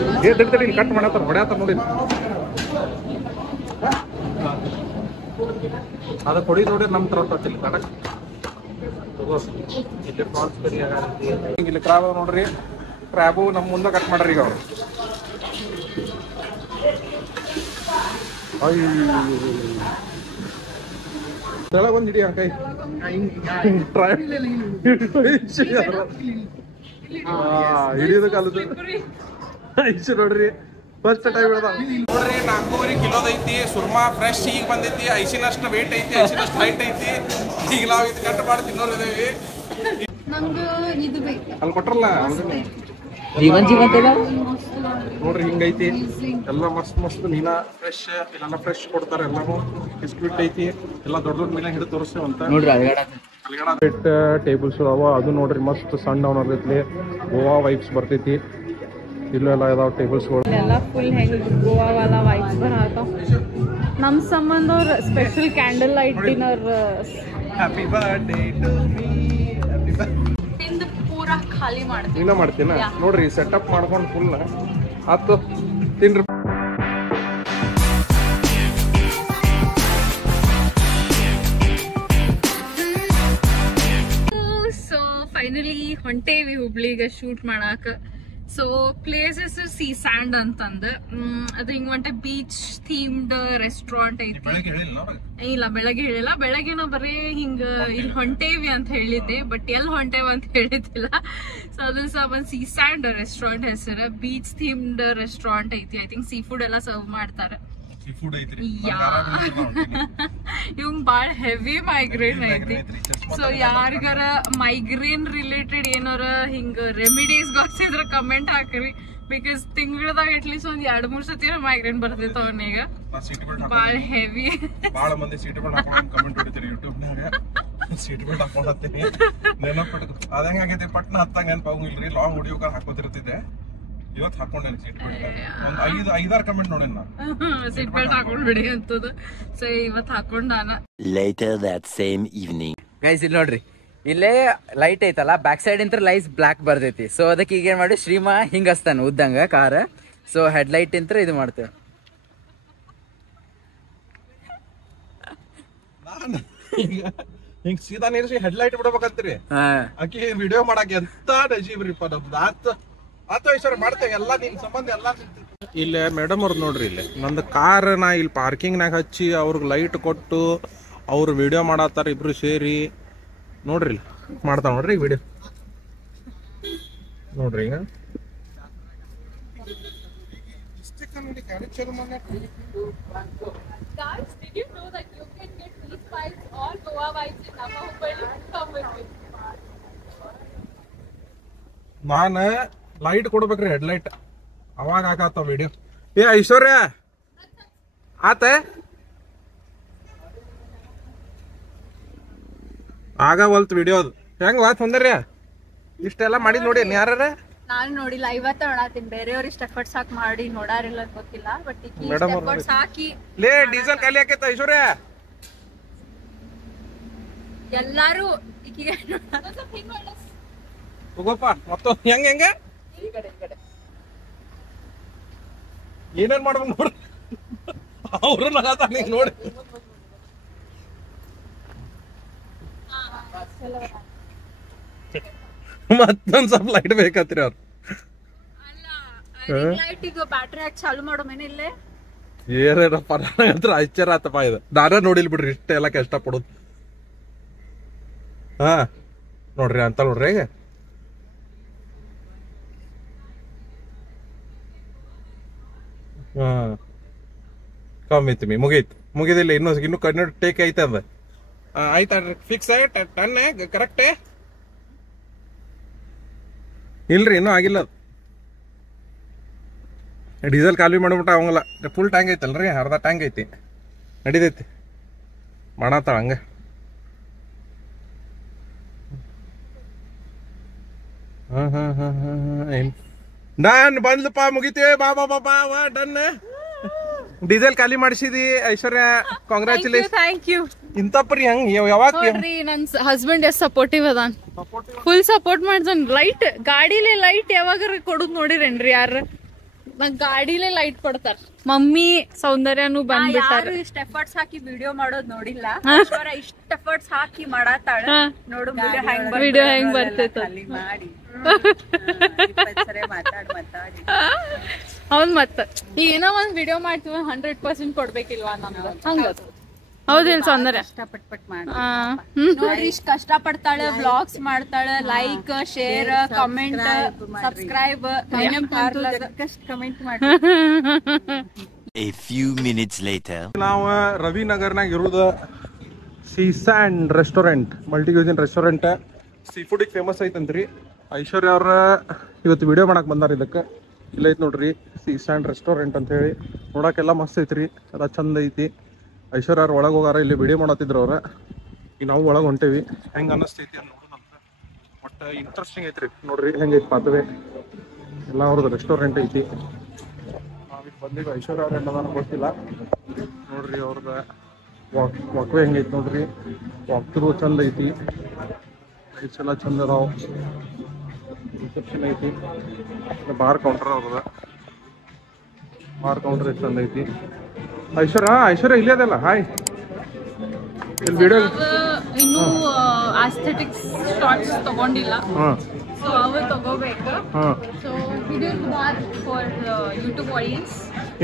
ಇಲ್ಲಿ ಕಟ್ ಮಾಡತ್ತಾರ ಹೊಡ್ಯಾತಾರ ನೋಡಿ ಅದಕ್ಕೆ ಹೊಡಿ ನೋಡಿ ನಮ್ಮ ತರ ಇಲ್ಲಿ ಕಡಕ್ ಇಲ್ಲಿ ಪ್ರಾನ್ಸ್ ಬಿರಿಯಾನಿ ಇಲ್ಲಿ ಕ್ರಾಬ್ ನೋಡ್ರಿ ಕ್ರಾಬು ನಮ್ಮ ಮುಂದೆ ಕಟ್ ಮಾಡ್ರಿ ಈಗ ಅವ್ರು ತೆಳಗ್ ಒಂದ್ ಹಿಡಿ ಕೈ ಹಿಡಿಯೋದು ಕಾಲದ ನೋಡ್ರಿ ಫಸ್ಟ್ ಟೈಮ್ ನೋಡ್ರಿ 4.5 ಕಿಲೋದ ಐತಿ ಸುರ್ಮಾ ಫ್ರೆಶ್ ಈಗ ಬಂದೈತಿ ಐಸಿನಷ್ಟು ವೇಟ್ ಐತಿ ಐಸಿನಷ್ಟು ಲೈಟ್ ಐತಿ ಈಗ ನಾವು ಇದು ಕಟ್ ಮಾಡಿ ತಿನ್ನೋರಿದೇವಿ ಅಲ್ಲಿ ಕೊಟ್ರಲ್ಲ ನೋಡ್ರಿ ಹಿಂಗೈತಿ ಎಲ್ಲ ಮಸ್ತ್ ಮಸ್ತ್ ಮೀನಾ ಫ್ರೆಶ್ ಇಲ್ಲೆಲ್ಲ ಫ್ರೆಶ್ ಕೊಡ್ತಾರೆ ಎಲ್ಲಾನು ಬಿಸ್ಕ್ವಿಟ್ ಐತಿ ಎಲ್ಲ ದೊಡ್ಡ ದೊಡ್ಡ ಮೀನ ಹಿಡಿದು ತೋರಿಸ್ತೇವಂತ ಬಿಟ್ ಟೇಬಲ್ಸ್ ಅವ ಅದು ನೋಡ್ರಿ ಮಸ್ತ್ ಸಣ್ಣ ಅವನರ್ತೈತಿ ಗೋವಾ ವೈಬ್ಸ್ ಬರ್ತೈತಿ ಇಲ್ಲೆಲ್ಲ ಇದಾವ ಟೇಬಲ್ಸ್ಗಳು ಎಲ್ಲ ಫುಲ್ ಹೆಂಗ್ ಗೋವಾ ವಾಲ ವೈಬ್ಸ್ ಬರತಾವ ನಮ್ಮ ಸಂಬಂಧ ಅವ್ರ special candle light dinner happy birthday to me happy ತಿಂದು ಪೂರಾ ಖಾಲಿ ಮಾಡ್ತೀವಿ ನೀನ ಮಾಡ್ತೀನ ನೋಡ್ರಿ ಸೆಟಪ್ ಮಾಡ್ಕೊಂಡು ಫುಲ್ ಆತು ತಿನ್ರಿ ಸೊ ಫೈನಲಿ ಹೊಂಟೇವಿ ಹುಬ್ಳಿಗೆ ಶೂಟ್ ಮಾಡಾಕ ಸೊ ಪ್ಲೇಸ್ ಹೆಸರು ಸೀ ಸ್ಯಾಂಡ್ ಅಂತಂದ ಅದು ಹಿಂಗ್ ಒಂಟೆ ಬೀಚ್ ಥೀಮ್ಡ್ ರೆಸ್ಟೋರೆಂಟ್ ಐತಿ ಇಲ್ಲ ಬೆಳಗ್ಗೆ ಹೇಳಿಲ್ಲ ಬೆಳಗ್ಗೆನ ಬರೀ ಹಿಂಗ ಇಲ್ಲಿ ಹೊಂಟೇವಿ ಅಂತ ಹೇಳಿದ್ದೆ ಬಟ್ ಎಲ್ಲಿ ಹೊಂಟೇವ ಅಂತ ಹೇಳಿದ್ದಿಲ್ಲ ಸೊ ಅದು ಒಂದ್ ಸೀ ಸ್ಯಾಂಡ್ ರೆಸ್ಟೋರೆಂಟ್ ಹೆಸರು ಬೀಚ್ ಥೀಮ್ಡ್ ರೆಸ್ಟೋರೆಂಟ್ ಐತಿ ಐ ಥಿಂಕ್ ಸೀ ಫುಡ್ ಎಲ್ಲ ಸರ್ವ್ ಮಾಡ್ತಾರ ಇವಂಗ್ ಬಾಳ ಹೆವಿ ಮೈಗ್ರೇನ್ ಐತಿ ಸೊ ಯಾರಿಗಾರ ಮೈಗ್ರೇನ್ ರಿಲೇಟೆಡ್ ಏನಾರ ಹಿಂಗ ರೆಮಿಡೀಸ್ ಗೊತ್ತಿದ್ರ ಕಮೆಂಟ್ ಹಾಕ್ರಿ ಬಿಕಾಸ್ ತಿಂಗಳದಾಗ ಅಟ್ಲೀಸ್ಟ್ ಒಂದ್ 2-3 ಸತಿ ಮೈಗ್ರೇನ್ ಬರ್ತೈತ ಅವನಿಗ ಬಾಳ ಹೆವಿ ಬಾಳ ಮಂದಿ ಸೀಟ್ ಬೆಲ್ಟ್ ಹಾಕೊಂಡು ಕಮೆಂಟ್ ಹೊಡಿತೀರಿ ಯೂಟ್ಯೂಬ್ ನಾಗ ಸೀಟ್ ಬೆಲ್ಟ್ ಹಾಕೊಂಡತ್ತೀನಿ ನೆನಪಿಟ್ಟು ಅದಂಗ ಆಗೈತೆ ಪಟ್ನ ಹತ್ತಂಗ ನೆನಪಾಗಿಲ್ರಿ ಲಾಂಗ್ ಹೊಡಿಯೋಕ ಹಾಕೋತಿರ್ತಿದ್ದೆ ಇವತ್ತು ಹಾಕೊಂಡೇನೆ ಸೀಟ್ ಬೆಲ್ಟ್ ಒಂದ್ 5-6 ಕಮೆಂಟ್ ನೋಡೇನ್ ನಾನು ಸೀಟ್ ಬೆಲ್ಟ್ ಹಾಕೊಂಡ್ಬಿಡಿ ಅಂತದ ಸೊ ಇವತ್ತು ಹಾಕೊಂಡಾನ later that same evening guys ಇಲ್ಲಿ ನೋಡ್ರಿ ಇಲ್ಲೇ ಲೈಟ್ ಐತಲ್ಲ ಬ್ಯಾಕ್ ಸೈಡ್ ಇಂತ್ರ ಲೈಟ್ ಬ್ಲಾಕ್ ಬರ್ತೈತಿ ಸೊ ಅದಕ್ಕೆ ಈಗ ಏನ್ ಮಾಡಿ ಶ್ರೀಮಾ ಹಿಂಗ ಹಚ್ತಾನ ಉದ್ದಂಗ ಕಾರ್ ಸೊ ಹೆಡ್ ಲೈಟ್ ಇಂತ್ರ ಇದು ಮಾಡ್ತೇವೆ ಹಿಂಗ್ ಸೀದಾ ನಿಲ್ಸಿ ಹೆಡ್ ಲೈಟ್ ಬಿಡ್ಬೇಕಂತೀರಿ ಆಕಿ ವಿಡಿಯೋ ಮಾಡಾಕ ಎಂತ ನಜೀಬ್ರಿಪ್ಪ ನಮ್ದು ಆತ ಐಶ್ವರ್ಯ ಮಾಡ್ತೇವೆ ಎಲ್ಲ ನಿನ್ ಸಂಬಂಧ ಎಲ್ಲ ಇಲ್ಲೇ ಮೇಡಮ್ ಅವ್ರದ್ದು ನೋಡ್ರಿ ಇಲ್ಲಿ ನಂದು ಕಾರ್ ನಾ ಇಲ್ಲಿ ಪಾರ್ಕಿಂಗ್ನಾಗ ಹಚ್ಚಿ ಅವ್ರಿಗೆ ಲೈಟ್ ಕೊಟ್ಟು ಅವ್ರು ವಿಡಿಯೋ ಮಾಡತ್ತಾರ ಇಬ್ರು ಸೇರಿ ನೋಡ್ರಿ ಇಲ್ಲಿ ಮಾಡ್ತಾವ ನೋಡ್ರಿ ಈಗ ವಿಡಿಯೋ ನೋಡ್ರಿ ಈಗ Guys, did you know that you can get these vibes or Goa vibes in Namma Hubballi? Come with me. ನಾನು ಲೈಟ್ ಕೊಡ್ಬೇಕ್ರಿ ಹೆಡ್ ಲೈಟ್ ಅವಾಗ ಆಗಾತಾವ ವಿಡಿಯೋ ಏ ಐಶ್ವರ್ಯ ಆತ ಆಗವಲ್ತ್ ವಿಡಿಯೋ ಅದು ಹೆಂಗ್ ವಾತ್ ಹೊಂದ್ರಿ ಇಷ್ಟೆಲ್ಲ ಮಾಡಿ ನೋಡಿ ಯಾರ ನಾನು ನೋಡಿಲ್ಲ ಇವತ್ತ ನೋಡಾತೀನಿ ಬೇರೆಯವ್ರ ಇಷ್ಟ ಎಫರ್ಟ್ಸ್ ಹಾಕಿ ಮಾಡಿ ನೋಡಾರಿಲ್ಲ ಗೊತ್ತಿಲ್ಲ ಬಟ್ ಎಫರ್ಟ್ಸ್ ಹಾಕಿ ಲೇ ಡೀಸೆಲ್ ಖಾಲಿ ಆಕೈತ ಐಶ್ವರ್ಯ ಎಲ್ಲಾರು ಹೋಗಪ್ಪ ಮತ್ತ ಹೆಂಗ ಏನೇನ್ ಮಾಡ್ಬೇಕು ನೋಡ್ರಿ ಅವ್ರು ನಗಾತಾನ ನೋಡಿ ಮತ್ತೊಂದ್ ಸ್ವಲ್ಪ ಲೈಟ್ ಬೇಕತ್ರಿ ಅವ್ರು ಲೈಟ್ ಈಗ ಬ್ಯಾಟ್ರಿ ಹಾಕಿ ಚಾಲು ಮಾಡೋ ಮೇಲೆ ಇಲ್ಲೇ ಏನೇನಪ್ಪ ನನಗಂತ್ರ ಆಶ್ಚರ್ಯ ಆತಪ್ಪ ಇದು ನಾನೇ ನೋಡಿಲ್ ಬಿಡ್ರಿ ಇಷ್ಟೆಲ್ಲ ಕಷ್ಟ ಪಡೋದು ಹಾ ನೋಡ್ರಿ ಅಂತ ನೋಡ್ರಿ ಈಗ ಹಾ ಕಮ್ಮಿ ಐತಿ ಮುಗಿದಿಲ್ಲ ಇನ್ನು ಕಣ್ಣು ಟೇಕ್ ಐತೆ ಅದ ಆಯ್ತಾ ಫಿಕ್ಸ್ ಟನ್ ಕರೆಕ್ಟೇ ಇಲ್ರಿ ಇನ್ನೂ ಆಗಿಲ್ಲ ಅದು ಡೀಸೆಲ್ ಖಾಲಿ ಮಾಡ್ಬಿಟ್ಟ ಅವಂಗಲ್ಲ ಫುಲ್ ಟ್ಯಾಂಕ್ ಐತಲ್ರಿ ಅರ್ಧ ಟ್ಯಾಂಕ್ ಐತಿ ನಡಿದೈತಿ ಮಾಡತ್ತಾಳ ಹಂಗ ಡನ್ ಬಂದ್ಲಪ್ಪ ಮುಗಿತೀವಿ ಬಾ ಬಾ ಬಾ ಬಾ ಡನ್ ಡೀಸೆಲ್ ಖಾಲಿ ಮಾಡಿಸಿದಿ ಐಶ್ವರ್ಯ ಕಾಂಗ್ರಾಚುಲೇಷನ್ ಥ್ಯಾಂಕ್ ಯು ಇಂತಪ್ರಿ ಹಂಗ ಯಾವಾಗ ನೋಡ್ರಿ ನನ್ ಹಸ್ಬೆಂಡ್ ಎಷ್ಟ್ ಸಪೋರ್ಟಿವ್ ಅದಾನ್ ಫುಲ್ ಸಪೋರ್ಟ್ ಮಾಡ್ತಾನ ಲೈಟ್ ಗಾಡಿಲಿ ಲೈಟ್ ಯಾವಾಗ ಕೊಡುದ್ ನೋಡಿರೇನ್ರಿ ಯಾರ ನಂಗ್ ಗಾಡಿಲೇ ಲೈಟ್ ಕೊಡ್ತಾರ. ಮಮ್ಮಿ ಸೌಂದರ್ಯನು ಬಂದ್ಬಿಟ್ಟಾರ. ಇಷ್ಟ ಎಫರ್ಟ್ಸ್ ಹಾಕಿ ವಿಡಿಯೋ ಮಾಡೋದ್ ನೋಡಿಲ್ಲ. ಇಷ್ಟ ಎಫರ್ಟ್ಸ್ ಹಾಕಿ ಮಾಡಾತಾಳ ನೋಡು ವಿಡಿಯೋ ಹೆಂಗ್ ಬರ್ತೈತ ಮಾಡಿ ಹೌದ್. ಮತ್ತ ಏನೋ ಒಂದ್ ವಿಡಿಯೋ ಮಾಡ್ತೀವಿ 100% ಕೊಡ್ಬೇಕಿಲ್ವಾ ನಮ್ದು ಹಂಗ. ಹೌದಿಲ್ಲ ಸೌಂದರ್ಯ? ಕಷ್ಟಪಟ್ ನೋಡ್ರಿ ಇಷ್ಟ ಕಷ್ಟ ಪಡ್ತಾಳೆ, ಬ್ಲಾಗ್ಸ್ ಮಾಡ್ತಾಳೆ, like share comment subscribe comment ಮಾಡಿ. A few minutes later. ನಾವು ರವಿನಗರ್ನಾಗ ಇರೋದು sea sand restaurant, multi cuisine restaurant. Sea ಫುಡಿಗೆ ಫೇಮಸ್ ಐತಂತ್ರಿ. ಐಶ್ವರ್ಯ ಅವ್ರ ಇವತ್ತು ವಿಡಿಯೋ ಮಾಡಕ್ ಬಂದಾರ. ಇದಕ್ಕೆ ಇಲ್ಲ ಐತಿ ನೋಡ್ರಿ ಸೀ ಸ್ಯಾಂಡ್ ರೆಸ್ಟೋರೆಂಟ್ ಅಂತ ಹೇಳಿ. ನೋಡಕ್ಕೆಲ್ಲ ಮಸ್ತ್ ಐತ್ರಿ, ಎಲ್ಲ ಚಂದ ಐತಿ. ಐಶ್ವರ್ಯ ಅವ್ರ ಒಳಗೆ ಹೋಗಾರ, ಇಲ್ಲಿ ವಿಡಿಯೋ ಮಾಡತ್ತಿದ್ರು ಅವ್ರ. ಈಗ ನಾವು ಒಳಗೆ ಹೊಂಟೇವಿ. ಹೆಂಗೆ ಅನ್ನಿಸ್ತೈತಿ ಅಂತ ನೋಡೋಣಂತ. ಬಟ್ ಇಂಟ್ರೆಸ್ಟಿಂಗ್ ಐತ್ರಿ ನೋಡ್ರಿ ಹೆಂಗೈತಿ ಪಾತ್ವೆ ಎಲ್ಲ. ಅವ್ರದ್ದು ರೆಸ್ಟೋರೆಂಟ್ ಐತಿ. ನಾವೀಗ ಬಂದಿವಿ. ಐಶ್ವರ್ಯ ಅವ್ರ ಏನದ ಗೊತ್ತಿಲ್ಲ. ನೋಡ್ರಿ ಅವ್ರದ ವಾಕ್ವೇ ಹೆಂಗೈತಿ ನೋಡ್ರಿ. ವಾಕ್ ಥ್ರೂ ಚಂದ ಐತಿ. ಲೈಟ್ಸ್ ಎಲ್ಲ ಚಂದ ಅದಾವ. ರಿಸೆಪ್ಷನ್ ಐತಿ. ಬಾರ್ ಕೌಂಟರ್ ಅವ್ರದ. ಬಾರ್ ಕೌಂಟರ್ ಚಂದ ಐತಿ. ಐಶ್ವರ್ಯ ಇಲ್ಲೇ ಅದಲ್ಲ. ಹಾಯ್. ಇಲ್ಲಿ ವಿಡಿಯೋ ಇನ್ನು ಆಸ್ಥೆಟಿಕ್ಸ್ ಶಾರ್ಟ್ಸ್ ತಗೊಂಡಿಲ್ಲ. ಸೊ ಅವು ತಗೋಬೇಕು. So video for YouTube audience.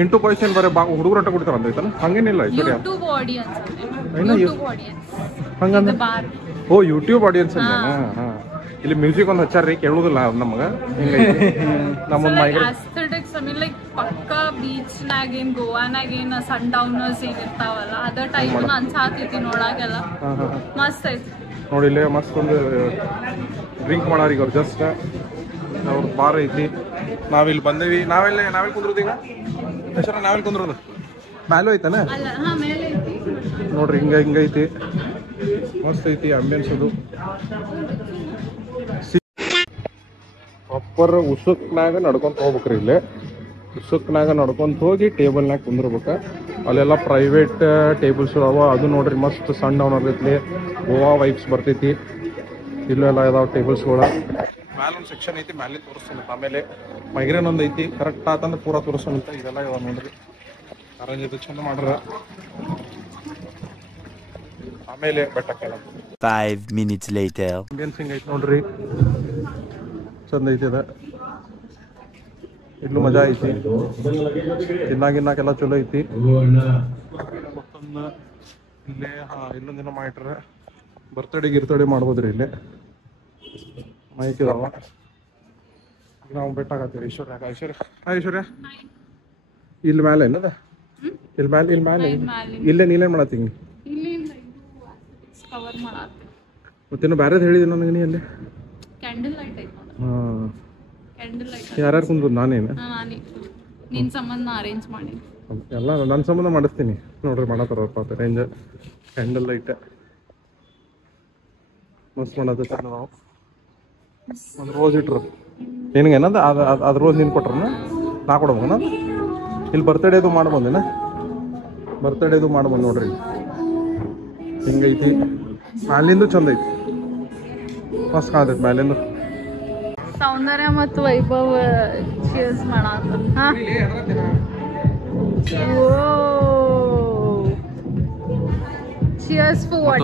Into position ಬರೀ ಹುಡುಗರು ಅಟ್ಟ ಕೊಡ್ತಾರ ಅಂತ ಐತಲ್ಲ, ಹಂಗೇನಿಲ್ಲ Aishwarya. YouTube audience. YouTube audience ಹಂಗಂದ್ರೆ ಬಾರ್. ಓ ಯೂಟ್ಯೂಬ್ ಆಡಿಯನ್ಸ್ ಅಲ್ಲ. ಇಲ್ಲಿ ಮ್ಯೂಸಿಕ್ ಒಂದು ಹಚ್ಚಾರ್ರಿ, ಕೇಳುದಿಲ್ಲ ನಮಗ. ಹಿಂಗೈತಿ ನಮ್ಮೊಂದು ಆಸ್ಥೆಟಿಕ್ಸ್ ಮೀನ್ ಲೈಕ್ ಪಕ್ಕ ಬೀಚ್ ನಾಗೇನ್ ಗೋವಾನಾಗೇನ್ ಸನ್ ಡೌನರ್ಸ್ ಏನ್ ಇರ್ತಾವಲ್ಲ ಅದ ಟೈಪ್ ಅನ್ಸಾತೈತಿ ನೋಡಾಗೆಲ್ಲ. ಮಸ್ತ್ ಐತಿ ನೋಡಿ. ಇಲ್ಲೇ ಮಸ್ತ್ ಒಂದು ಡ್ರಿಂಕ್ ಮಾಡಾರ ಈಗ ಅವ್ರು. ಜಸ್ಟ್ ಅವ್ರದ್ದು ಬಾರ್ ಐತಿ. ನಾವಿಲ್ಲಿ ಬಂದೇವಿ. ನಾವೆಲ್ಲಿ ಕುಂದ್ರದು ಈಗ? ಐಶ್ವರ್ಯ ನಾವೆಲ್ಲಿ ಕುಂದ್ರದು? ಮ್ಯಾಲೂ ಐತಾನ ಅಲ್ಲ. ಹಾ ಮೇಲೆ ಐತಿ ನೋಡ್ರಿ. ಹಿಂಗೈತಿ ಮಸ್ತ್ ಐತಿ ಅಂಬಿಯನ್ಸ್. ಅದು ಪ್ರಾಪರ್ ಉಸುಕ್ನಾಗ ನಡ್ಕೊಂತ ಹೋಗ್ಬೇಕ್ರಿ. ಇಲ್ಲೇ ಉಸುಕ್ನಾಗ ನಡ್ಕೊಂತ ಹೋಗಿ ಟೇಬಲ್ನಾಗ ಕುಂದ್ರಬೇಕ. ಅಲ್ಲೆಲ್ಲ ಪ್ರೈವೇಟ್ ಟೇಬಲ್ಸ್ ಅದಾವ. ಅದು ನೋಡ್ರಿ ಮಸ್ತ್ ಸಣ್ಣ ಅವನರ್ತೈತಿ. ಗೋವಾ ವೈಬ್ಸ್ ಬರ್ತೈತಿ. ಇಲ್ಲೆಲ್ಲ ಇದಾವ ಟೇಬಲ್ಸ್ಗಳು. ಮ್ಯಾಲ ಒಂದು ಸೆಕ್ಷನ್ ಐತಿ, ಮ್ಯಾಲೆ ತೋರಿಸ್ತಾನೆ. ಆಮೇಲೆ ಮೈಗ್ರೇನ್ ಒಂದು ಐತಿ. ಕರೆಕ್ಟ್ ಆತಂದ್ರೆ ಪೂರಾ ತೋರಿಸ್ತಾನಂತ. ಇದೆಲ್ಲ ಇದಾವ ನೋಡ್ರಿ. ಅರೇಂಜ್ ಇದು ಚಂದ ಮಾಡ್ರ. ಆಮೇಲೆ ಬೆಟ್ಟಕ್ಕೆಲ್ಲ 5 minutes later. ಇಂಡಿಯನ್ಸ್ ಹಿಂಗ್ ಐತಿ ನೋಡ್ರಿ. ಚಂದ ಐತಿ ಅದ. ಇಲ್ಲೂ ಮಜಾ ಐತಿ. ತಿನ್ನಾಗಿನ್ನಾಕೆಲ್ಲ ಚಲೋ ಐತಿ. ಮತ್ತೊಂದು ಇಲ್ಲೇ ಇಲ್ಲೊಂದು ದಿನ ಮಾಡಿಟ್ರೆ ಬರ್ತಡೇ ಮಾಡ್ಬೋದ್ರಿ. ಇಲ್ಲೇ ಮೈಕ್ ಇದಾವ. ಈಗ ನಾವು ಬೆಟ್ಟಾಗತ್ತೀವಿ ಐಶ್ವರ್ಯ ಇಲ್ಲಿ ಮ್ಯಾಲೆ ಏನದ? ಇಲ್ಲಿ ಮ್ಯಾಲೆ ಇಲ್ಲೇ ನೀನೇನ್ ಮಾಡತ್ತೀನಿ? ಕವರ್ ಮಾಡಾತ್ತಿ. ಮತ್ತೇನು ಬ್ಯಾರೇದ್ ಹೇಳಿದೆ ನನಗೆ ನೀ ಅಲ್ಲಿ? ಕ್ಯಾಂಡಲ್ ಲೈಟ್ ಐತಿ ನೋಡ. ಕ್ಯಾಂಡಲ್ ಲೈಟ್ ಯಾರ್ಯಾರು ಕುಂದ್ರು? ನಾನೇನು ನಿನ್ ಸಂಬಂಧ ಅರೇಂಜ್ ಮಾಡಿ ಎಲ್ಲ ನನ್ನ ಸಂಬಂಧ ಮಾಡಿಸ್ತೀನಿ ನೋಡ್ರಿ. ಮಾಡತ್ತಾರಪ್ಪ ರೇಂಜ್ ಕ್ಯಾಂಡಲ್ ಲೈಟ್ ಮಸ್ತ್ ಮಾಡತ್ತ. ಚಂದ ನಾವು ಒಂದು ರೋಸ್ ಇಟ್ರು. ನಿನಗೆ ಏನದ ಅದು ರೋಸ್ ನೀನು ಕೊಟ್ರನ ನಾ ಕೊಡ್ಬೋನ? ಇಲ್ಲಿ ಬರ್ತಡೇದು ಮಾಡ್ಬೋದೇನ? ಬರ್ತಡೇದು ಮಾಡ್ಬೋದು ನೋಡ್ರಿ. ಹಿಂಗೈತಿ. ಮ್ಯಾಲಿಂದು ಚಂದ ಐತಿ. ಮಸ್ತ್ ಕಾಣತೈತಿ ಮ್ಯಾಲಿಂದು. ಸೌಂದರ್ಯ ಮತ್ತು ವೈಭವ್ ಚೀರ್ಸ್ ಮಾಡಾತ. Cheers for what?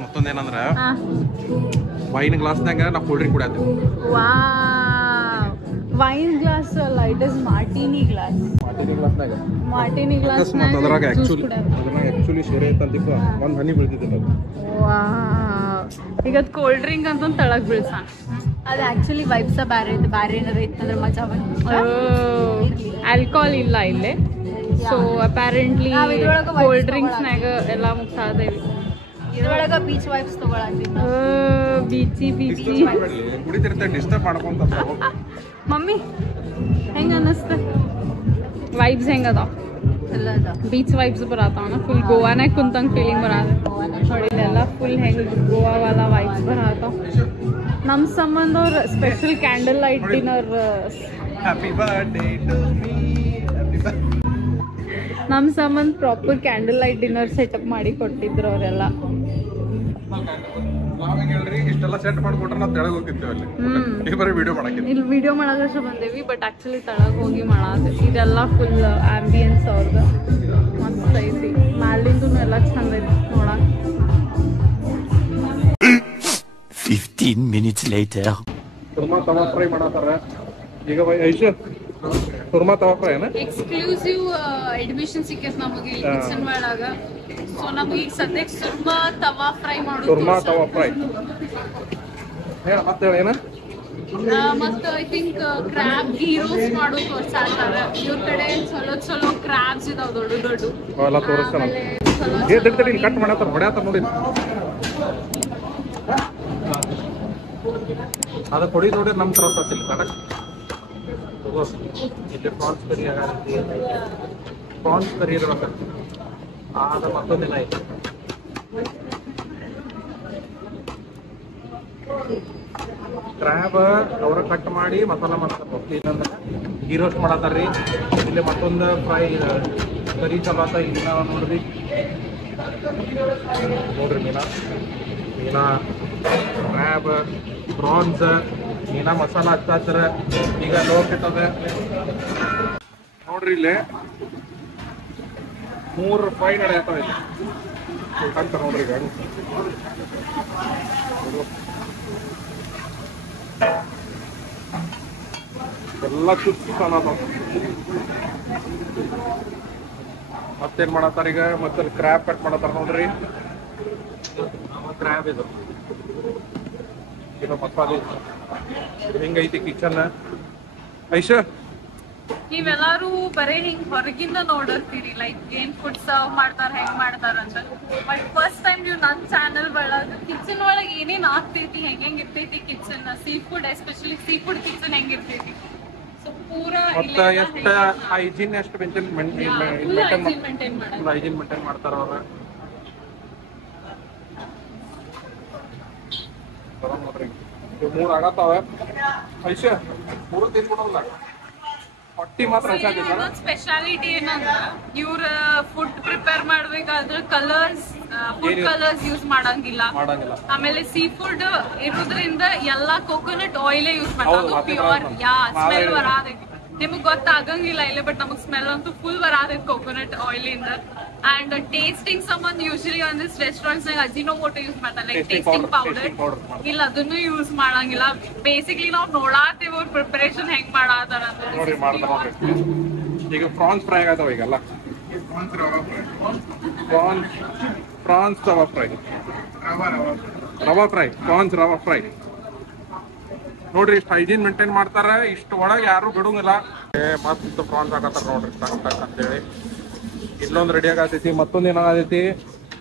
ಮತ್ತೊಂದೇನಂದ್ರ ವೈನ್ ಗ್ಲಾಸ್ನಾಗ ನಾವು ಕೂಲ್ ಡ್ರಿಂಕ್ ಕುಡಿಯತ್ತೀವಿ. ವಾವ್. ವೈನ್ ಗ್ಲಾಸ್ ಅಲ್ಲ, it is martini glass. Martini ಗ್ಲಾಸ್ನಾಗ ಅದ್ರಾಗ ಆಕ್ಚುಲಿ ಶೇರೆ ಐತಂತಿಪ್ಪ. ಒಂದು ಹನಿ ಬೀಳ್ತಿದ್ದಿಲ್ಲ. ವಾವ್. ಈಗ ಅದು ಕೋಲ್ಡ್ ಡ್ರಿಂಕ್ ಅಂತ ತಳಗ್ ಬೀಳ್ಸಾನ. ಅದು ಆಕ್ಚುಲಿ ವೈಬ್ಸ ಬ್ಯಾರೆ ಏನಾರ ಇತ್ತಂದ್ರೆ ಮಜಾ ಬಂತು. ಆಲ್ಕೋಹಾಲ್ ಇಲ್ಲ ಇಲ್ಲಿ. ಸೊ ಅಪ್ಯಾರೆಂಟ್ಲಿ ಕೋಲ್ಡ್ ಡ್ರಿಂಕ್ಸ್ನಾಗ ಎಲ್ಲ ಮುಗ್ಸಾದೇವಿ. ಇದ್ರೊಳಗ ಬೀಚ್ ವೈಬ್ಸ್ ತಗೊಳತ್ತೀವಿ. ಬೀಚಿ ಕುಡಿತಿರ್ತಾರೆ ಡಿಸ್ಟರ್ಬ್ ಮಾಡ್ಕೊಂತ. ಮಮ್ಮಿ ಹೆಂಗ ಅನ್ನಿಸ್ತ? ವೈಬ್ಸ್ ಹೆಂಗ ಅದಾವ? ಬೀಚ್ ವೈಬ್ಸ್ ಬರತ್ತಾವ. ಫುಲ್ ಗೋವಾನಾಗ ಕುಂತಂಗ್ ಫೀಲಿಂಗ್ ಬರತ್ತ ನೋಡಿ. ಇಲ್ಲೆಲ್ಲ ಫುಲ್ ಹೆಂಗ್ ಗೋವಾ ವಾಲ ವೈಬ್ಸ್ ಬರತ್ತಾವ. ನಮ್ಮ ಸಂಬಂಧ ಅವ್ರ ಸ್ಪೆಷಲ್ ಕ್ಯಾಂಡಲ್ ಲೈಟ್ ಡಿನ್ನರ್. ನಮ್ಮ ಸಂಬಂಧ proper candle light dinner setup ಮಾಡಿ ಕೊಟ್ಟಿದ್ರು ಅವರೆಲ್ಲ. ನಾವೇನ್ ಹೇಳ್ರಿ ಇಷ್ಟೆಲ್ಲ ಸೆಟ್ ಮಾಡ್ಕೊಟ್ರೆ ನಾವು ತೆಳಗ್ ಹೋಗಿರ್ತೇವೆ ಅಲ್ಲಿ ಈ ಬರೀ ವಿಡಿಯೋ ಮಾಡಕ್ಕೆ ಇಲ್ಲಿ ವಿಡಿಯೋ ಮಾಡೋದಷ್ಟು ಬಂದೇವಿ ಬಟ್ ಆಕ್ಚುಲಿ ತಳಗ್ ಹೋಗಿ ಮಾಡೋದು ಇದೆಲ್ಲ ಫುಲ್ ಆಂಬಿಯನ್ಸ್ ಅವ್ರದ್ದು ಮಸ್ತ್ ಐತಿ ಮ್ಯಾಲಿಂದು ಎಲ್ಲ ಚಂದ ಐತಿ ನೋಡಕ್ 15 minutes later. ಕುರ್ಮಾ ತವಾ ಫ್ರೈ ಮಾಡತ್ತಾರ ಈಗ ಐಶು ಕುರ್ಮಾ ತವಾ ಫ್ರೈ ಏನ ಎಕ್ಸ್ಕ್ಲೂಸಿವ್ ಅಡ್ಮಿಷನ್ ಸಿಕ್ಕೈತೆ ನಮಗೆ ಕಿಚನ್ ಒಳಗ ಸೊ ನಮಗೆ ಈಗ ಸದ್ಯಕ್ಕೆ ಸುರ್ಮಾ ತವಾ ಫ್ರೈ ಮಾಡೋದು ಕುರ್ಮಾ ತವಾ ಫ್ರೈ ಹೇಳ ಮತ್ತೆ ಹೇಳ ಏನ ಮತ್ತು I think crab ghee roast ಮಾಡೋದು ತೋರ್ಸಾಡ್ತಾರ ಇವ್ರ ಕಡೆ ಚಲೋ ಕ್ರ್ಯಾಬ್ಸ್ ಇದಾವ ದೊಡ್ಡ ಅವೆಲ್ಲ ತೋರಿಸ್ತಾನ ಇಲ್ಲಿ ಕಟ್ ಮಾಡತ್ತಾರ ಹೊಡ್ಯಾತಾರ ನೋಡಿ ಅದ ಕೊಡಿ ನೋಡಿ ನಮ್ ತರ ತತ್ತಿಲ್ಲ ಕರೆಕ್ಟ್ ಇಲ್ಲಿ ಪ್ರಾನ್ಸ್ ಕರಿ ಆಗತ್ತೆ ಪ್ರಾನ್ಸ್ ಕರಿ ಇರ್ಬೇಕು ಆದ ಮತ್ತೊಂದಿನ ಐತಿ ಕ್ರ್ಯಾಬ್ ಅವ್ರ ಕಟ್ ಮಾಡಿ ಮಸಾಲ ಮಾಡ್ತಾರ ಇನ್ನೊಂದು ಗೀ ರೋಸ್ಟ್ ಮಾಡತ್ತಾರ್ರಿ ಇಲ್ಲಿ ಮತ್ತೊಂದು ಫ್ರೈ ಕರಿ ಚಲೋ ಆತ ಇದನ್ನ ನೋಡ್ರಿ ಮೀನಾ ಕ್ರ್ಯಾಬ್ ಪ್ರಾನ್ಸ್ ಮೀನಾ ಮಸಾಲ ಹಚ್ಚಾತರ ಈಗ ಲೋಕ್ ಇಟ್ಟದ ನೋಡ್ರಿ ಇಲ್ಲಿ 3 ಫ್ರೈ ನಡೆಯತ್ತಾವ ಇಲ್ಲಿ ಅಂತ ನೋಡ್ರಿ ಈಗ ಎಲ್ಲ ಚುಚ್ಚು ಮತ್ತೇನ್ ಮಾಡತ್ತಾರ ಈಗ ಮತ್ತೆ ಕ್ರ್ಯಾಬ್ ಕಟ್ ಮಾಡತ್ತಾರ ನೋಡ್ರಿ ಕ್ರ್ಯಾಬ್ ಇದು ಮಸಾಲೆ ಹಿಂಗೈತಿ ಕಿಚನ್ ಐಶ ನೀವೆಲ್ಲಾರು ಬರೇ ಹಿಂಗ್ ಹೊರಗಿಂದ ನೋಡಿರ್ತೀರಿ ಲೈಕ್ ಏನ್ ಫುಡ್ ಸರ್ವ್ ಮಾಡ್ತಾರ ಹೆಂಗ್ ಮಾಡ್ತಾರ ಅಂತ ಬಟ್ ಫಸ್ಟ್ ಟೈಮ್ ನೀವು ನನ್ ಚಾನಲ್ ಒಳಗ ಕಿಚನ್ ಒಳಗ ಏನೇನ್ ಆಗ್ತೈತಿ ಹೆಂಗ್ ಇರ್ತೈತಿ kitchen sea food especially sea food kitchen ಹೆಂಗ್ ಇರ್ತೈತಿ ಸೊ ಪೂರಾ ಮತ್ತ ಎಷ್ಟ ಹೈಜೀನ್ ಎಷ್ಟು ಹೈಜೀನ್ ಮೇಂಟೈನ್ ಮಾಡ್ತಾರ ಅವ್ರ ನೋಡ್ರಿ 3 ಆಗತ್ತಾವ ಐಶ 3 ತಿನ್ಕೊಡಲ್ಲ ಹೊಟ್ಟಿ ಮಾತ್ರ ಸ್ಪೆಷಾಲಿಟಿ ಏನಂದ್ರ ಇವ್ರ ಫುಡ್ ಪ್ರಿಪೇರ್ ಮಾಡ್ಬೇಕಾದ್ರೆ ಕಲರ್ಸ್ ಫುಡ್ ಕಲರ್ಸ್ ಯೂಸ್ ಮಾಡಂಗಿಲ್ಲ ಆಮೇಲೆ ಸೀ ಫುಡ್ ಇರೋದ್ರಿಂದ ಎಲ್ಲಾ ಕೋಕೋನಟ್ ಆಯಿಲ್ ಯೂಸ್ ಮಾಡ್ತಾರೆ ಪ್ಯೂರ್ ಸ್ಮೆಲ್ ಬರಾದೈತಿ ನಿಮಗ್ ಗೊತ್ತಾಗಂಗಿಲ್ಲ ಇಲ್ಲ ಬಟ್ ನಮಗ್ ಸ್ಮೆಲ್ ಅಂತೂ ಫುಲ್ ಬರಾದೈತಿ ಕೋಕೋನಟ್ ಆಯಿಲ್ ಇಂದ ಅಂಡ್ ಟೇಸ್ಟಿಂಗ್ ಸಂಬಂಧ ಯೂಶಲಿ ಒಂದ್ ರೆಸ್ಟೋರೆಂಟ್ಸ್ ನಾಗ ಅಜಿನೋಮೋಟೊ ಯೂಸ್ ಮಾಡ್ತಾರೆ ಲೈಕ್ ಟೇಸ್ಟಿಂಗ್ ಪೌಡರ್ ಇಲ್ಲ ಅದನ್ನು ಯೂಸ್ ಮಾಡಂಗಿಲ್ಲ ಬೇಸಿಕ್ಲಿ ನಾವ್ ನೋಡಾತೇವ್ ಅವ್ರ ಪ್ರಿಪರೇಷನ್ ಹೆಂಗ್ ಮಾಡಾತಾರ ಅಂತ ಈಗ ಪ್ರಾನ್ಸ್ ಫ್ರೈ ಆಗತಾವ ಈಗಲ್ಲ ಪ್ರಾನ್ಸ್ ರವಾ ಫ್ರೈ ರವಾ ಫ್ರೈ ಪ್ರಾನ್ಸ್ ರವಾ ಫ್ರೈ ನೋಡ್ರಿ ಇಷ್ಟು ಹೈಜೀನ್ ಮೇಂಟೈನ್ ಮಾಡ್ತಾರ ಇಷ್ಟು ಒಳಗೆ ಯಾರು ಬಿಡೋಂಗಿಲ್ಲ ಮಸ್ತ್ ಪ್ರಾನ್ಸ್ ಆಗತ್ತಾರ ನೋಡ್ರಿ ಟಕ್ ಟಕ್ ಅಂತೇಳಿ ಇಲ್ಲೊಂದು ರೆಡಿ ಆಗತೈತಿ ಮತ್ತೊಂದು ಏನಾಗತೈತಿ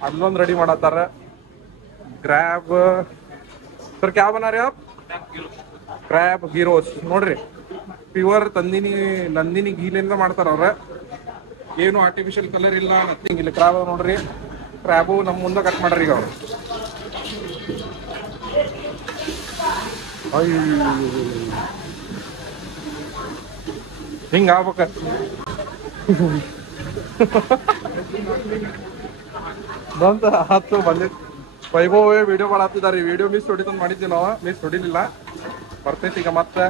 ಅಲ್ಲೊಂದು ರೆಡಿ ಮಾಡತ್ತಾರ ಕ್ರ್ಯಾಬ್ ಸರ್ ಕ್ಯಾ ಬನಾರಿ ಆಪ್ ಕ್ರ್ಯಾಬ್ ಗೀ ರೋಸ್ಟ್ ನೋಡ್ರಿ ಪ್ಯೂರ್ ನಂದಿನಿ ಗೀಲಿಂದ ಮಾಡ್ತಾರ ಅವ್ರ ಏನು ಆರ್ಟಿಫಿಷಿಯಲ್ ಕಲರ್ ಇಲ್ಲ ನಥಿಂಗ್ ಇಲ್ಲ ಕ್ರ್ಯಾಬ್ ನೋಡ್ರಿ ಕ್ರ್ಯಾಬು ನಮ್ಮ ಮುಂದೆ ಕಟ್ ಮಾಡ್ರಿ ಈಗ ಅವ್ರು ಹಿಂಗ ಆಗ್ಬೇಕ ಬಂತ ಹತ್ತು ಬಂದಿತ್ತು ವೈಭವೇ ವಿಡಿಯೋ ಮಾಡತ್ತಿದಾರೆ ವಿಡಿಯೋ ಮಿಸ್ ಹೊಡಿತಂದ್ ಮಾಡಿದ್ವಿ ನಾವು ಮಿಸ್ ಹೊಡಿಲಿಲ್ಲ ಬರ್ತೈತಿ ಈಗ ಮತ್ತೆ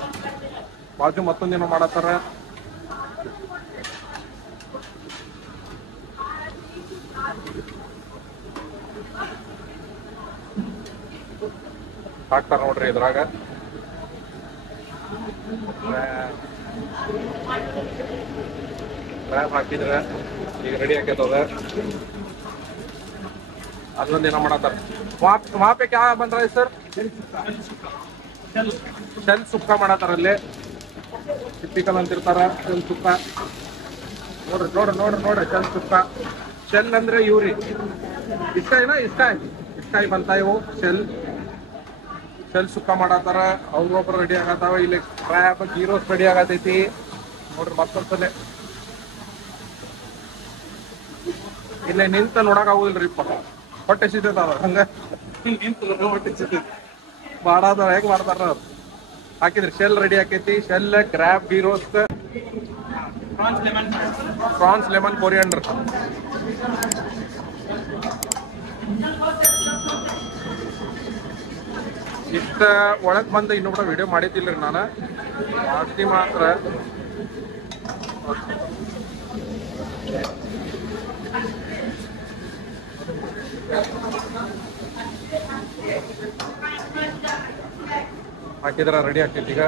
ಬಾಜು ಮತ್ತೊಂದೇನೋ ಮಾಡತ್ತಾರ ಹಾಕ್ತಾರ ನೋಡ್ರಿ ಇದ್ರಾಗ ಕ್ರ್ಯಾಬ್ ಹಾಕಿದ್ರೆ ಈಗ ರೆಡಿ ಆಕೈತದ ಅದೊಂದೇನೋ ಮಾಡತ್ತಾರ ವಾಪೆ ಕ್ಯಾ ಬಂದ್ರ ಸರ್ ಶೆಲ್ ಸುಕ್ಕ ಮಾಡತ್ತಾರ ಅಲ್ಲಿ ಟಿಪಿಕಲ್ ಅಂತಿರ್ತಾರ ಶೆಲ್ ಸುಕ್ಕ ನೋಡ್ರಿ ನೋಡ್ರಿ ನೋಡ್ರಿ ನೋಡ್ರಿ ಶೆಲ್ ಸುಕ್ಕ ಶೆಲ್ ಅಂದ್ರೆ ಇವ್ರಿ ಇಷ್ಟಾಯಿ ಬಂತ ಇವು ಶೆಲ್ ಸುಕ್ಕ ಮಾಡತ್ತಾರ ಅವ್ರೊಬ್ರು ರೆಡಿ ಆಗತ್ತಾವ ಇಲ್ಲಿ ಕ್ರ್ಯಾಬ್ ಗೀ ರೋಸ್ಟ್ ರೆಡಿ ಆಗತೈತಿ ನೋಡ್ರಿ ಮತ್ತೊಂದ್ಸಲ ಇಲ್ಲೇ ನಿಂತ ನೋಡಕ್ ಆಗುದಿಲ್ರಿಪ್ಪ ಹೊಟ್ಟೆ ಸಿಗ್ತದ ಹಂಗ ನಿಂತು ಹೊಟ್ಟೆ ಸಿಗ್ತೈತಿ ಮಾಡಾದ ಹೇಗ್ ಮಾಡ್ತಾರ ಅವ್ರು ಹಾಕಿದ್ರಿ ಶೆಲ್ ರೆಡಿ ಆಕೈತಿ shell crab ghee roast prawns lemon coriander ಇಷ್ಟ ಒಳಗ್ ಬಂದು ಇನ್ನೂ ಕೂಡ ವಿಡಿಯೋ ಮಾಡಿದ್ದಿಲ್ರಿ ನಾನು ಜಾಸ್ತಿ ಮಾತ್ರ ಹಾಕಿದ್ರ ರೆಡಿ ಆಗ್ತೈತಿ ಈಗ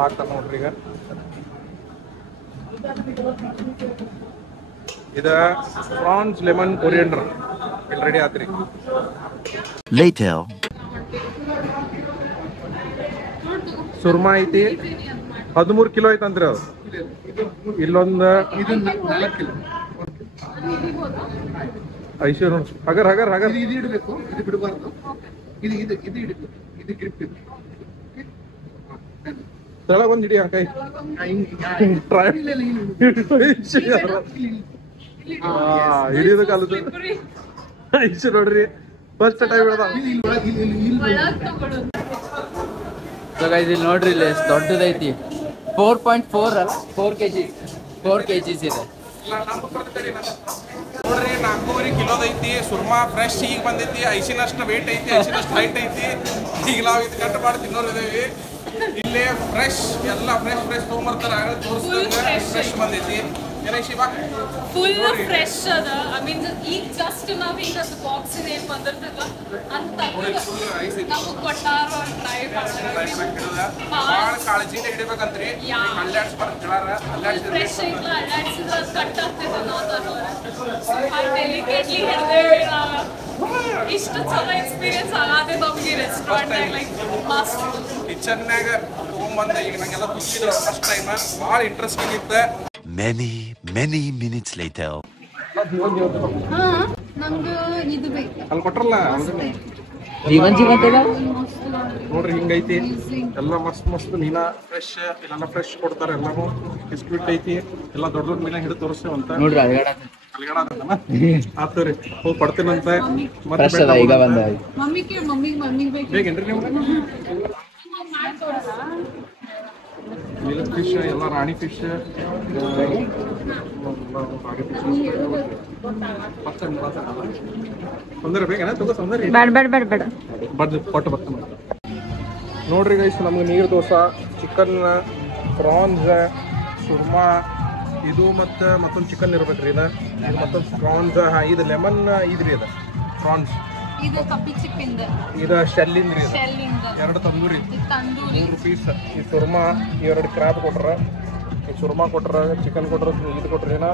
ಹಾಕ್ತಾರ ನೋಡ್ರಿ ಈಗ ಇದ ಪ್ರಾನ್ಸ್ ಲೆಮನ್ ಕೊರಿಯಂಡರ್ ಇಲ್ಲಿ ರೆಡಿ ಆತ್ರಿ Later. ಸುರ್ಮಾ ಐತಿ 13 ಕಿಲೋ ಐತಂತ್ರಿ ಅದು ಇಲ್ಲೊಂದು ಐಶ್ವರ್ ಹಗರ್ ಹಗರ್ ಹಗರ್ ಇದು ಇಡಬೇಕು, ಇದು ಬಿಡಬಾರ್ದು. ಇದು ಇದು ಇದು ಇಡಬೇಕು, ಇದು ಗ್ರಿಪ್ ಇದೆ. ತೆಳಗ್ ಒಂದ್ ಹಿಡಿ ಕೈ ಟ್ರೈ ಹಿಡಿಯೋದು ಕಾಲದ ಐಶ್ವರ್ ನೋಡ್ರಿ ಫಸ್ಟ್ ಟೈಮ್ ಹಿಡ್ದ ಸೊ ಗೈಸ್ ಇಲ್ಲಿ ನೋಡ್ರಿ ಇಲ್ಲಿ ಎಷ್ಟು ದೊಡ್ಡದೈತಿ 4.4 ಅಲ್ಲ 4 kgs ಇದೆ ನೋಡ್ರಿ 4.5 ಕಿಲೋದ ಐತಿ ಸುರ್ಮಾ ಫ್ರೆಶ್ ಈಗ ಬಂದೈತಿ ಐಸಿನಷ್ಟು ವೇಟ್ ಐತಿ ಐಸಿನಷ್ಟು ಹೈಟ್ ಐತಿ ಈಗ ನಾವು ಇದು ಕಟ್ ಮಾಡಿ ತಿನ್ನೋರಿದೇವಿ ಇಲ್ಲೇ ಫ್ರೆಶ್ ಎಲ್ಲ ಫ್ರೆಶ್ ತೊಗೊಂಬರ್ತಾರ ತೋರಿಸ್ತಾರೆ ಫ್ರೆಶ್ ಬಂದೈತಿ ಫುಲ್ ಫ್ರೆಶ್ ಅದ ಐ ಮೀನ್ ಈಗ ಜಸ್ಟ್ ನಾವ್ ಈಗ ಬಾಕ್ಸ್ ಏನ್ ಬಂದಿರ್ತದ ಅಂತ ನಾವು ಕೊಟ್ಟಾರ ಟ್ರೈ ಭಾಳ ಕಾಳಜಿನೇ ಹಿಡಿಬೇಕಂತ್ರಿ ಫ್ರೆಶ್ ಐತ್ಲ ಅಲ್ಲಾಡ್ಸಿದ್ರೆ ಕಟ್ ಆಗ್ತೈತೆ ನಾವು ಡೆಲಿಕೇಟ್ಲಿ ಹಿಡಿದೇವಿ ನಾವು ಇಷ್ಟು ಚಲೋ ಎಕ್ಸ್ಪೀರಿಯನ್ಸ್ ಆಗದೆ ನಮ್ಗೆ ರೆಸ್ಟೋರೆಂಟ್ ಲೈಕ್ ಮಸ್ತ್ ಕಿಚನ್ನಾಗ ತೊಗೊಂಬಂದ ಈಗ ನಂಗೆಲ್ಲ ಖುಷಿದ್ರು ಫಸ್ಟ್ ಟೈಮ್ ಭಾಳ ಇಂಟ್ರೆಸ್ಟಿಂಗ್ ಇತ್ತು Many minutes later. ನಂಗೆ ಇದು ಬೇಕು ಅಲ್ಲಿ ಕೊಟ್ರಲ್ಲ ಜೀವನ್ ನೋಡ್ರಿ ಹಿಂಗೈತಿ ಎಲ್ಲ ಮಸ್ತ್ ಮೀನಾ ಫ್ರೆಶ್ ಇಲ್ಲೆಲ್ಲ ಫ್ರೆಶ್ ಕೊಡ್ತಾರೆ ಎಲ್ಲಾನು ಬಿಸ್ಕ್ವಿಟ್ ಐತಿ ಎಲ್ಲ ದೊಡ್ಡ ಮೀನ ಹಿಡಿದು ತೋರಿಸ್ತೇವಂತ ನೋಡ್ರಿ ಆತರಿ ಹೋಗಿ ಕೊಡ್ತೇನಂತ ಈಗ ಬಂದ ಮಮ್ಮಿಗೆ ಬೇಕು ಬೇಕೇನ್ರಿ ನೀವು ಫಿಶ್ ಎಲ್ಲ ರಾಣಿ ಫಿಶ್ ತೊಂದರೆ ಬೇಕೇನ ತಗೋ ತೊಂದರೆ ಬಡ್ ಕೊಟ್ಟು ಬರ್ತಾನೆ ನೋಡ್ರಿ ಗೈಸ್ ನಮ್ಗೆ ನೀರು ದೋಸೆ ಚಿಕನ್ ಪ್ರಾನ್ಸ್ ಸುರ್ಮಾ ಇದು ಮತ್ತು ಮತ್ತೊಂದು ಚಿಕನ್ ಇರ್ಬೇಕ್ರಿ ಇದು ಮತ್ತೊಂದು ಪ್ರಾನ್ಸ್ ಇದು ಲೆಮನ್ ಇದ್ರಿ ಇದು ಪ್ರಾನ್ಸ್ ಇದು ಕಪ್ಪಿ ಚಿಪ್ಪಿಂದ ಇದು ಶೆಲ್ಲಿಂದ್ರಿ ಇದು ಶೆಲ್ಲಿಂದ 2 ತಂದೂರಿ ತಂದೂರಿ 3 ಪೀಸ್ ಈ ಸುರ್ಮಾ 2 ಕ್ರಾಬ್ ಕೊಟ್ರ ಈ ಸುರ್ಮಾ ಕೊಟ್ರ ಚಿಕನ್ ಕೊಟ್ರ ಇದು ಕೊಟ್ರೇನ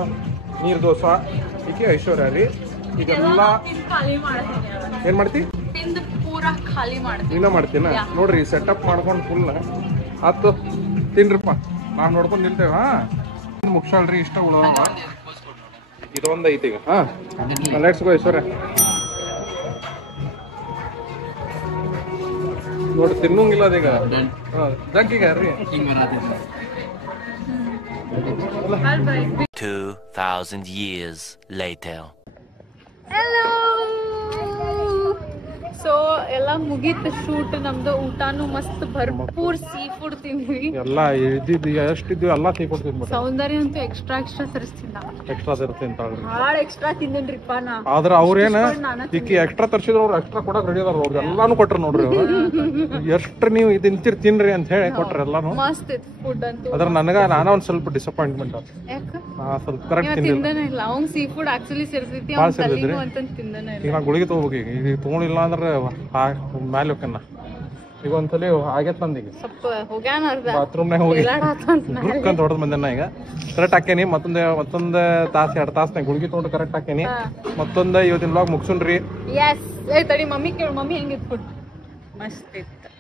ನೀರು ದೋಸೆ ಈಕೆ ಐಶ್ವರ್ಯ ರೀ ಇದೆಲ್ಲ ಖಾಲಿ ಮಾಡ್ತೀನಿ ಏನ್ ಮಾಡ್ತಿ ತಿಂದು ಪೂರಾ ಖಾಲಿ ಮಾಡ್ತೀನಿ ನೀನ ಮಾಡ್ತೀನ ನೋಡ್ರಿ ಸೆಟಪ್ ಮಾಡ್ಕೊಂಡು ಫುಲ್ ಆತು ತಿನ್ರಿಪ್ಪ ನಾವ್ ನೋಡ್ಕೊಂಡು ನಿಲ್ತೇವ ಮುಗ್ಸಾಳ್ರಿ ಇಷ್ಟ ಉಳ ಇದೊಂದು ಐತಿ ಈಗ ಹಾ ಲೆಟ್ಸ್ ಗೋ ಐಶ್ವರ್ಯ ನೋಡಿ ತಿನ್ನಂಗಿಲ್ಲ ಅದೀಗ ಜಗ್ಗಿಗ ರೀ 2,000 years later. ಹಲೋ ಸೊ ಎಲ್ಲ ಮುಗೀತು ಶೂಟ್ ನಮ್ದು ಊಟನು ಮಸ್ತ್ ಭರ್ಪೂರ್ ಸೀ ಫುಡ್ ತಿಂದ್ವಿ ಎಲ್ಲ ಇದ್ದಿದ್ದು ಎಷ್ಟಿದ್ವಿ ಎಲ್ಲ ತಿನ್ಕೊಡ್ತಿದ್ವಿ ಸೌಂದರ್ಯ ಅಂತೂ ಎಕ್ಸ್ಟ್ರಾ ತರಿಸ್ತಿಲ್ಲ ಎಕ್ಸ್ಟ್ರಾ ತರ್ತೀನಿ ಅಂತಾಳ್ರಿ ಭಾಳ ಎಕ್ಸ್ಟ್ರಾ ತಿಂದಿನ್ರಿಪ್ಪ ನಾ ಆದ್ರ ಅವ್ರೇನ ಈಕಿ ಎಕ್ಸ್ಟ್ರಾ ತರ್ಸಿದ್ರು ಅವ್ರು ಎಕ್ಸ್ಟ್ರಾ ಕೊಡಕ್ ರೆಡಿ ಅದಾರ ಅವ್ರು ಎಲ್ಲಾನು ಕೊಟ್ರ ನೋಡ್ರಿ ಎಷ್ಟು ನೀವು ತಿಂತೀರಿ ತಿನ್ರಿ ಅಂತ ಹೇಳಿ ಕೊಟ್ರ ಎಲ್ಲಾನು ಮಸ್ತ್ ಇತ್ತು ಫುಡ್ ಅಂತೂ ಅದ್ರ ನನಗ ನಾನ ಒಂದ್ ಸ್ವಲ್ಪ ಡಿಸಪಾಯಿಂಟ್ಮೆಂಟ್ ಆಯ್ತು ಯಾಕ ಸ್ವಲ್ಪ ಕರೆಕ್ಟ್ ತಿಂದಿಲ್ಲ ತಿಂದನೇ ಇಲ್ಲ ಅವ್ನ್ ಸೀ ಫುಡ್ ಆಕ್ಚುಲಿ ಸೇರ್ತೈತಿ ಭಾಳ ಅವ್ನ ಸೇರ್ತೈತ್ರಿ? ತಲೆಗೂ ಅಂತ ತಿಂದನೇ ಇಲ್ಲ ಈಗ ನಾ ಗುಳಿಗೆ ತಗೋಬೇಕು ಈಗ ತಗೊಂಡಿಲ್ಲ ಅಂದ್ರೆ ಮ್ಯಾಲೆ ಹೋಗ್ಕನ್ನ ಈಗ ಒಂದ್ಸಲಿ ಆಗೇತ್ ನಂದೀಗ ಸ್ವಲ್ಪ ಹೋಗ್ಯಾನ ಅರ್ಧ ಬಾತ್ರೂಮ್ನಾಗ ಹೋಗಿ ಎಲ್ಲಾಡಾತಂತ ಅಂತ ಹೊಡೆದ್ ಬಂದೇನ ಈಗ ಕರೆಕ್ಟ್ ಹಾಕೇನಿ ಮತ್ತೊಂದ್ ತಾಸ್ 2 ತಾಸ್ನಾಗ ಗುಳಿಗೆ ತಗೊಂಡು ಕರೆಕ್ಟ್ ಹಾಕೇನಿ ಮತ್ತೊಂದ್ ಇವತ್ತಿನ ಬ್ಲಾಗ್ ಮುಗ್ಸುನ್ರಿ ಎಸ್ ಏ ತಡಿ ಮಮ್ಮಿ ಕೇಳು ಮಮ್ಮಿ ಹೆಂಗಿತ್ತು ಫುಡ್ ಮಸ್ತ್ ಇತ್ತು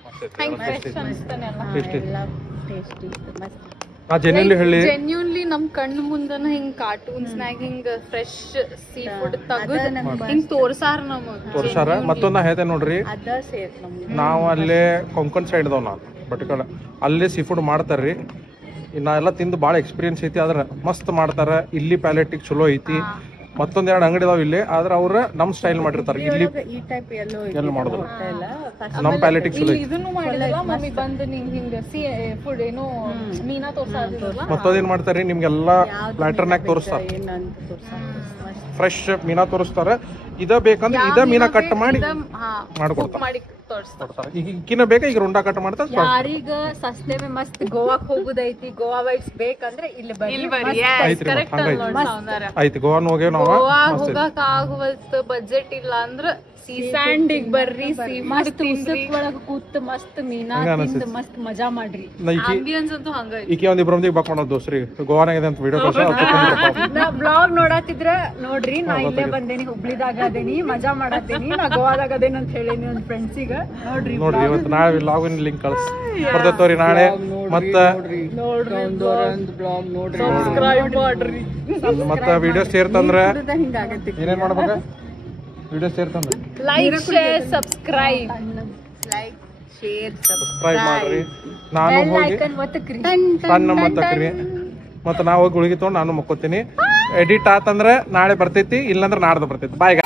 ಹೆಂಗ್ ಫ್ರೆಶ್ ಅನಿಸ್ತಾನೆ ಎಲ್ಲ ಟೇಸ್ಟಿ ಮಸ್ತ್ ನಾ ಜೆನ್ಯೂನ್ಲಿ ಹೇಳಿ ಜೆನ್ಯೂನ್ಲಿ ನಮ್ ಕಣ್ಣು ಮುಂದನ ಹಿಂಗ್ ಕಾರ್ಟೂನ್ಸ್ನಾಗ ಹಿಂಗ್ ಫ್ರೆಶ್ ಸೀ ಫುಡ್ ತಗದ್ ಹಿಂಗ್ ತೋರ್ಸಾರ ನಮಗ್ ತೋರ್ಸಾರ ಮತ್ತೊಂದ್ ನಾ ಹೇಳ್ತೇನೆ ನೋಡ್ರಿ ಅದ ಸೇರ್ ನಮ್ಗೆ ನಾವು ಅಲ್ಲೇ ಕೊಂಕಣ್ ಸೈಡ್ದವ್ ನಾನು ಬಟ್ಕಳ ಅಲ್ಲೇ ಸೀ ಫುಡ್ ಮಾಡ್ತಾರ್ರಿ ನಾ ಎಲ್ಲ ತಿಂದು ಭಾಳ ಎಕ್ಸ್ಪೀರಿಯನ್ಸ್ ಐತಿ ಆದ್ರೆ ಮಸ್ತ್ ಮಾಡ್ತಾರ ಇಲ್ಲಿ ಪ್ಯಾಲೆಟಿಗೆ ಚಲೋ ಐತಿ ಮತ್ತೊಂದ್ 2 ಅಂಗಡಿ ಇದಾವ ಇಲ್ಲಿ ಆದ್ರೆ ಅವ್ರ ನಮ್ ಸ್ಟೈಲ್ ಮಾಡಿರ್ತಾರ ಇಲ್ಲಿ ಈ ಟೈಪ್ ಎಲ್ಲ ಮಾಡಿದ್ರು ನಮ್ ಪ್ಯಾಲೆಟಿಗೆ ಚಲೋ ಐತಿ ಇದನ್ನು ಮಾಡಿದಲ್ಲ ಮಮ್ಮಿ ಬಂದು ನಿಂಗ್ ಹಿಂಗ ಫುಡ್ ಏನು ಮೀನಾ ತೋರ್ಸಾದಿರಲ್ಲ ಮತ್ತೊಂದೇನ್ ಮಾಡ್ತಾರ್ರಿ ನಿಮ್ಗೆಲ್ಲಾ ಪ್ಲಾಟರ್ನಾಗ ತೋರಿಸ್ತಾರ ಫ್ರೆಶ್ ಮೀನಾ ತೋರಿಸ್ತಾರ ಇದ ಬೇಕಂದ್ರೆ ಇದ ಮೀನಾ ಕಟ್ ಮಾಡಿ ಮಾಡ್ಕೊಡ್ತಾರ ಮಾಡಿ ತೋರಿಸ್ತಾರೆ. ಈಗ ಇಕ್ಕಿನ ಬೇಕಾ ಈಗ ರುಂಡ ಕಟ್ ಮಾಡ್ತಾ ಯಾರೀಗ ಸಸ್ತೆ ಮಸ್ತ್ ಗೋವಾಕ್ ಹೋಗುದೈತಿ, ಗೋವಾ ವೈಬ್ಸ್ ಬೇಕಂದ್ರೆ ಇಲ್ಲಿ ಬರ್ರಿ. ಐತ್ರಿ ಕರೆಕ್ಟ್ ಹಂಗೈತಿ. ನೋಡಿ ಸೌಂದರ್ಯ. ಆಯ್ತು ಗೋವಾನ್ ಹೋಗೇವ್ ನಾವ. ಗೋವಾ ಹೋಗಕ್ ಆಗುವಷ್ಟು ಬಜೆಟ್ ಇಲ್ಲ ಅಂದ್ರ ಸೀ ಸ್ಯಾಂಡಿಗ್ ಬರ್ರಿ. ಮಸ್ತ್ ಉಸಕ್ ಒಳಗ ಕೂತ್ ಮಸ್ತ್ ಮೀನಾ ತಿಂದ್ ಮಸ್ತ್ ಮಜಾ ಮಾಡ್ರಿ. ಆಂಬಿಯನ್ಸ್ ಅಂತೂ ಹಂಗೈತಿ. ಈಕೆ ಒಂದ್ ಇಬ್ರು ಮಂದಿಗೆ ಬಾಕ್ ಮಾಡೋದು ದೋಸ್ರಿ ಗೋವಾನಾಗ ಇದೆ ಅಂತ ವಿಡಿಯೋ ನಾ ಬ್ಲಾಗ್ ನೋಡತ್ತಿದ್ರ ನೋಡ್ರಿ, ನಾ ಇಲ್ಲೇ ಬಂದೇನಿ, ಹುಬ್ಳಿದಾಗ ಅದೇನಿ, ಮಜಾ ಮಾಡತ್ತೇನಿ, ನಾ ಗೋವಾದಾಗ ಅದೇನಿ ಅಂತ ಹೇಳೇನಿ ಒಂದ್ ಫ್ರೆಂಡ್ಸಿಗ. ನೋಡ್ರಿ ನೋಡ್ರಿ ಇವತ್ತು ನಾಳೆ ಲಾಗಿನ್ ಲಿಂಕ್ ಕಳ್ಸಿ ಬರ್ತೈತವ್ರಿ ನಾಳೆ. ಮತ್ತ ಸಬ್ಸ್ಕ್ರೈಬ್ ಮಾಡ್ರಿ. ಮತ್ತ ವಿಡಿಯೋ ಸೇರ್ತಂದ್ರ ಹಿಂಗಾಗತ್ತೆ. ಏನೇನ್ ಮಾಡ್ಬೇಕ? ವಿಡಿಯೋ ಸೇರ್ತಂದ್ರ ಲೈಕ್ ಶೇರ್ ಸಬ್ಸ್ಕ್ರೈಬ್ ಸಬ್ಸ್ಕ್ರೈಬ್ ಮಾಡ್ರಿ. ನಾನು ಹೋಗಿ ಸಣ್ಣ ಮತ್ತಕ್ರಿ ಮತ್ತ ನಾ ಹೋಗಿ ಗುಳಿಗೆ ತಗೊಂಡು ನಾನು ಮಕ್ಕೋತೀನಿ. ಎಡಿಟ್ ಆತಂದ್ರ ನಾಳೆ ಬರ್ತೈತಿ, ಇಲ್ಲಂದ್ರ ನಾಡ್ದು ಬರ್ತೈತಿ. ಬಾಯ್.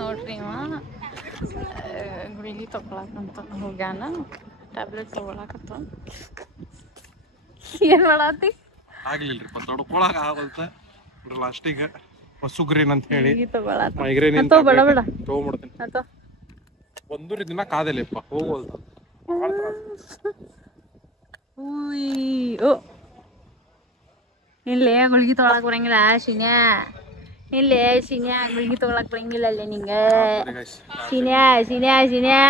ನೋಡ್ರಿ ಗುಳಿಗೆ ತಗೊಳಕಂತ ಹೋಗ್ಯಾನ, ಟ್ಯಾಬ್ಲೆಟ್ ತಗೊಳಕತ್ತ. ಏನ್ ಮಾಡತ್ತಿ? ಆಗ್ಲಿಲ್ರಿ ತೊಡ್ಕೊಳಕ್ ಆಗಲ್ತ ಲಾಸ್ಟಿಗೆ ಸುಗ್ರೀನ್ ಅಂತ ಹೇಳಿ ತಗೊಳತ್ತ. ಮೈಗ್ರೇನ್ ಬೇಡ ಬೇಡ ತಗೊಂಡ್ಬಿಡ್ತೀನಿ. ಒಂದೂರಿ ದಿನ ಕಾದಲಿಪ್ಪ ಹೋಗೋಲ್ತ. ಇಲ್ಲೇ ಗುಳಿಗೆ ತಗೊಳಕ್ ಬರಂಗಿಲ್ಲ ಶಿನ್ಯಾ. ಇಲ್ಲೇ ಶಿನ್ಯಾ ಗುಳಿಗೆ ತಗೊಳಕ್ ಬರಂಗಿಲ್ಲ ಅಲ್ಲೇ ನಿಂಗ. Shinya Shinya Shinya